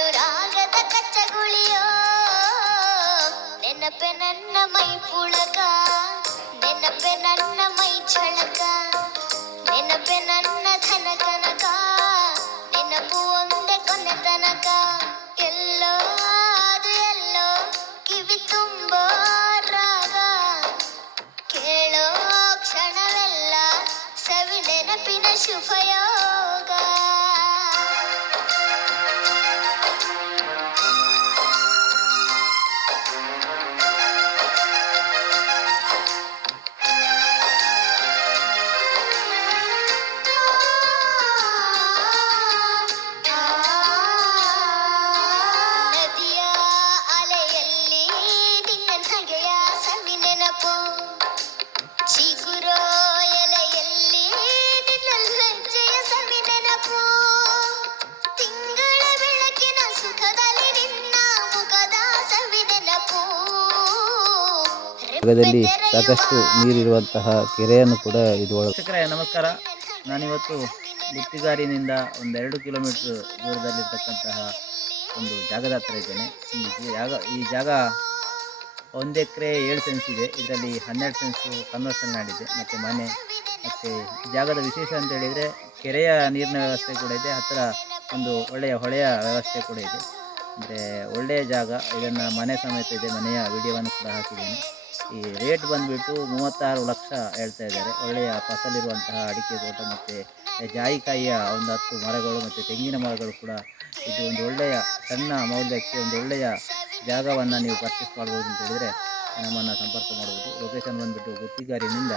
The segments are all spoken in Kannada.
ಹಾಡಿನಲೇ ಅನುರಾಗದ ಕಚ್ಚಗುಳಿಯೋ ನೆನಪೆ ನನ್ನ ಮೈ ಪುಳಕ ನೆನಪೆ ನನ್ನ ಮೈ ಚಳಕ ನೆನಪೆ ನನ್ನ ಧನ ಕನಕ ನೆನಪು ಒಂದೇ ಕೊನೆ ತನಕ ಎಲ್ಲೋ ಅದು ಎಲ್ಲೋ ಕಿವಿ ತುಂಬೋ ರಾಗ ಕೇಳೋ ಕ್ಷಣವೆಲ್ಲ ಸವಿ ನೆನಪಿನ ಶುಭಯೋಗ ಜಾಗದಲ್ಲಿ ಸಾಕಷ್ಟು ನೀರಿರುವಂತಹ ಕೆರೆಯನ್ನು ಕೂಡ ಇದು ವೀಕ್ಷಕರೇ ನಮಸ್ಕಾರ. ನಾನಿವತ್ತು ಗುತ್ತಿಗಾರಿನಿಂದ ಒಂದೆರಡು ಕಿಲೋಮೀಟ್ರ್ ದೂರದಲ್ಲಿರ್ತಕ್ಕಂತಹ ಒಂದು ಜಾಗದ ಹತ್ರ ಇದ್ದೇನೆ. ಈ ಜಾಗ ಈ ಜಾಗ ಒಂದು ಎಕರೆ ಏಳು ಸೆನ್ಸ್ ಇದೆ. ಇದರಲ್ಲಿ ಹನ್ನೆರಡು ಸೆನ್ಸು ಕನ್ವರ್ಷನ್ ಮಾಡಿದೆ ಮತ್ತು ಮನೆ ಮತ್ತು ಜಾಗದ ವಿಶೇಷ ಅಂತ ಹೇಳಿದರೆ ಕೆರೆಯ ನೀರಿನ ವ್ಯವಸ್ಥೆ ಕೂಡ ಇದೆ. ಹತ್ತಿರ ಒಂದು ಒಳ್ಳೆಯ ಹೊಳೆಯ ವ್ಯವಸ್ಥೆ ಕೂಡ ಇದೆ. ಮತ್ತು ಒಳ್ಳೆಯ ಜಾಗ, ಇದನ್ನು ಮನೆ ಸಮೇತ ಇದೆ, ಮನೆಯ ವಿಡಿಯೋವನ್ನು ಕೂಡ ಹಾಕಿದ್ದೀನಿ. ಈ ರೇಟ್ ಬಂದುಬಿಟ್ಟು ಮೂವತ್ತಾರು ಲಕ್ಷ ಹೇಳ್ತಾ ಇದ್ದಾರೆ. ಒಳ್ಳೆಯ ಫಸಲಿರುವಂತಹ ಅಡಿಕೆ ತೋಟ ಮತ್ತು ಜಾಯಿಕಾಯಿಯ ಒಂದು ಹತ್ತು ಮರಗಳು ಮತ್ತು ತೆಂಗಿನ ಮರಗಳು ಕೂಡ ಇದು ಒಂದು ಒಳ್ಳೆಯ ಸಣ್ಣ ಮೌಲ್ಯಕ್ಕೆ ಒಂದು ಒಳ್ಳೆಯ ಜಾಗವನ್ನು ನೀವು ಪರ್ಚೇಸ್ ಮಾಡ್ಬೋದು ಅಂತ ಹೇಳಿದರೆ ನಮ್ಮನ್ನು ಸಂಪರ್ಕ ಮಾಡ್ಬೋದು. ಲೊಕೇಶನ್ ಬಂದುಬಿಟ್ಟು ಗುತ್ತಿಗಾರಿನಿಂದ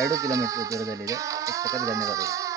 ಎರಡು ಕಿಲೋಮೀಟ್ರ್ ದೂರದಲ್ಲಿದೆ. ಧನ್ಯವಾದಗಳು.